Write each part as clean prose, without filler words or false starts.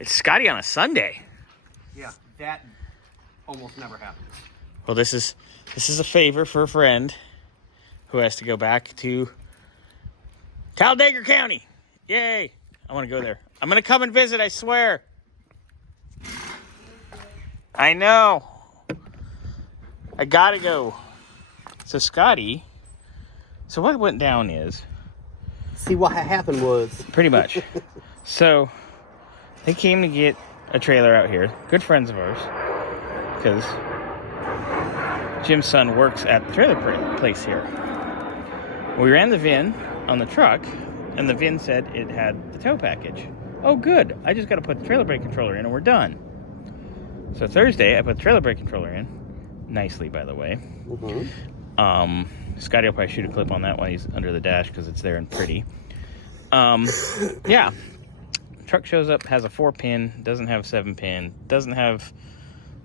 It's Scotty on a Sunday. Yeah, that almost never happens. Well, this is a favor for a friend who has to go back to Talladega County. Yay! I want to go there. I'm going to come and visit, I swear. I know. I got to go. So, Scotty, so what went down is... See, what happened was... Pretty much. So, they came to get a trailer out here. Good friends of ours. Because Jim's son works at the trailer place here. We ran the VIN on the truck, and the VIN said it had the tow package. Oh, good. I just got to put the trailer brake controller in, and we're done. So Thursday, I put the trailer brake controller in. Nicely, by the way. Scotty will probably shoot a clip on that while he's under the dash because it's there and pretty. Yeah. Truck shows up, has a 4-pin, doesn't have 7-pin, doesn't have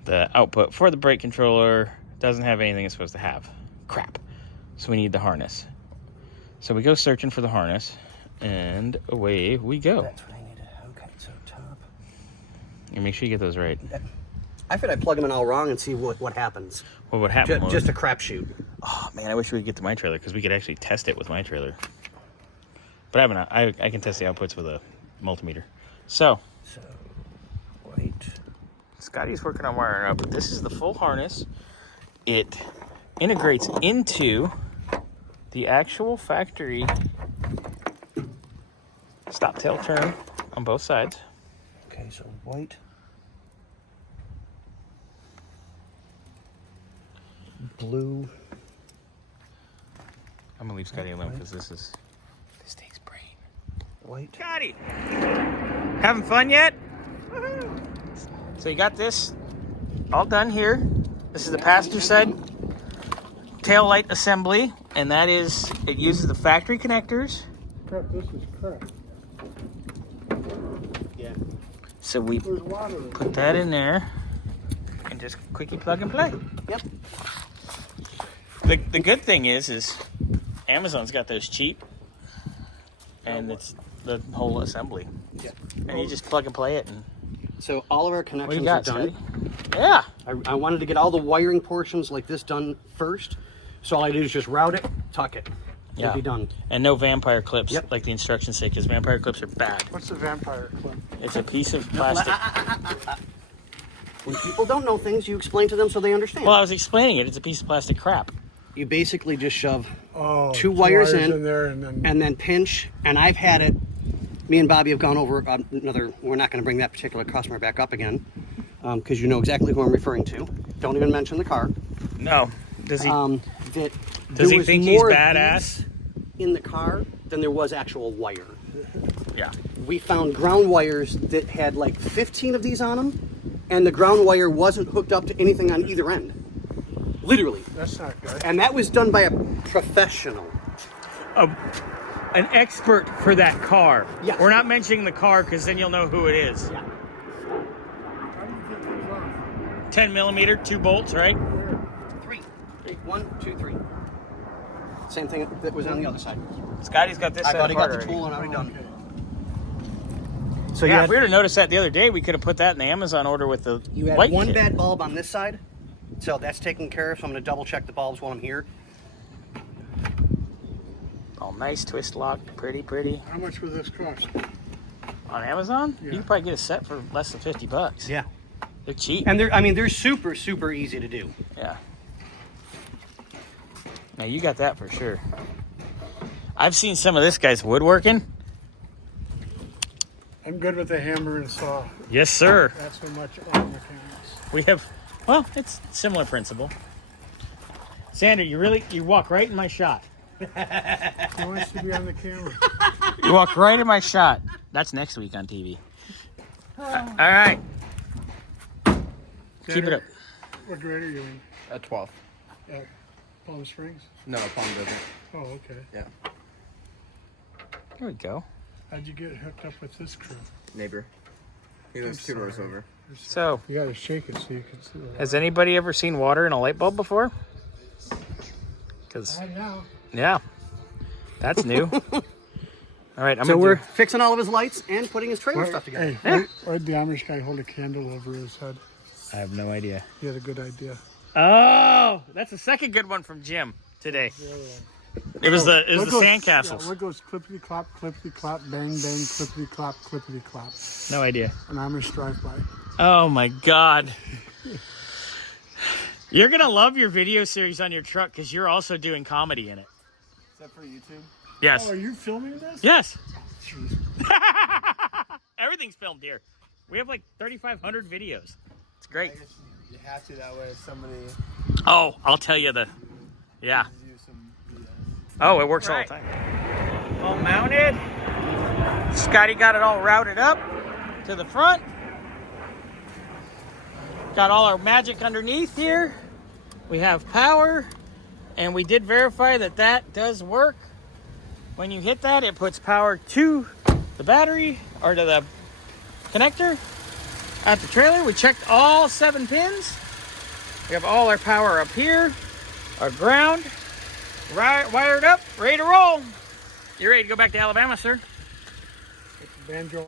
the output for the brake controller, doesn't have anything it's supposed to have. Crap. So we need the harness. So we go searching for the harness, and away we go. That's what I needed. Okay, so top. And make sure you get those right. I figured I'd plug them in all wrong and see what happens. What would happen? Just a crapshoot. Oh, man, I wish we could get to my trailer because we could actually test it with my trailer. But I can test the outputs with a multimeter. So wait. Scotty's working on wiring up. This is the full harness. It integrates into the actual factory stop tail turn on both sides. Okay, so white. Blue. I'm gonna leave Scotty alone because this takes brain. White. Scotty, having fun yet? So you got this all done here. This is the passenger side tail light assembly, and that is, it uses the factory connectors. Crap, this is crap. Yeah. So we There's water in it. put that in there and just quickie plug and play. Yep. The good thing is Amazon's got those cheap, and it's the whole assembly. Yeah. And you just plug and play it. And So all of our what do connections you got, are done. Scotty? Yeah. I wanted to get all the wiring portions like this done first. So all I do is just route it, tuck it. It'll be done. And no vampire clips, Yep. like the instructions say, because vampire clips are bad. What's the vampire clip? It's a piece of plastic. When people don't know things, you explain to them so they understand. Well, I was explaining it. It's a piece of plastic crap. You basically just shove Oh, two wires in there and then pinch. And I've had it, me and Bobby have gone over another, we're not going to bring that particular customer back up again because you know exactly who I'm referring to. Don't even mention the car. No. Does he? Does he think he's badass? In the car than there was actual wire. Yeah. We found ground wires that had like 15 of these on them, and the ground wire wasn't hooked up to anything on either end. Literally. That's not good. And that was done by a professional. An expert for that car. Yes. We're not mentioning the car because then you'll know who it is. Yeah. How do you get these off? 10 millimeter, 2 bolts, right? 3. 1, 2, 3. Same thing that was on the other side. Scotty's got this I've set already got apart the already. tool and already done. Okay. So Yeah, you if we were to notice that the other day, we could have put that in the Amazon order with the You had light one kit. bad bulb on this side, so that's taken care of. So I'm going to double check the bulbs while I'm here. Oh, nice twist lock. Pretty, pretty. How much would this cost? On Amazon, Yeah. you can probably get a set for less than $50. Yeah. They're cheap. And they're super, super easy to do. Yeah. Now, you got that for sure. I've seen some of this guy's woodworking. I'm good with the hammer and saw. Yes, sir. Not so much on mechanics. We have, well, it's similar principle. Sander, you walk right in my shot. Who wants to be on the camera? You walk right in my shot. That's next week on TV. All right. Keep it up. What grade are you in? At 12. At Palm Springs? No, Palm Desert. Oh, okay. Yeah. Here we go. How'd you get hooked up with this crew? Neighbor. He lives I'm 2 doors sorry. over. So, You gotta shake it so you can see the has anybody ever seen water in a light bulb before? Because, I know. yeah, that's new. All right, I'm So gonna we're do- fixing all of his lights and putting his trailer stuff together. Hey, why'd the Amish guy hold a candle over his head? I have no idea. He had a good idea. Oh, that's the second good one from Jim today. It was the What goes- sandcastles. Yeah, what goes clippity clop, bang bang, clippity clop, clippity clop. No idea. An Amish drive by. Oh my God. You're gonna love your video series on your truck because you're also doing comedy in it. Is that for YouTube? Yes. Oh, are you filming this? Yes. Jeez. Everything's filmed here. We have like 3,500 videos. It's great. I guess you have to that way if somebody Oh, I'll tell you the. Yeah. gives you some videos. Oh, it works all the time. All mounted. Scotty got it all routed up to the front. Got all our magic underneath here. We have power, and we did verify that that does work. When you hit that, it puts power to the battery or to the connector at the trailer. We checked all 7 pins. We have all our power up here, our ground, wired up, ready to roll. You ready to go back to Alabama, sir? Banjo.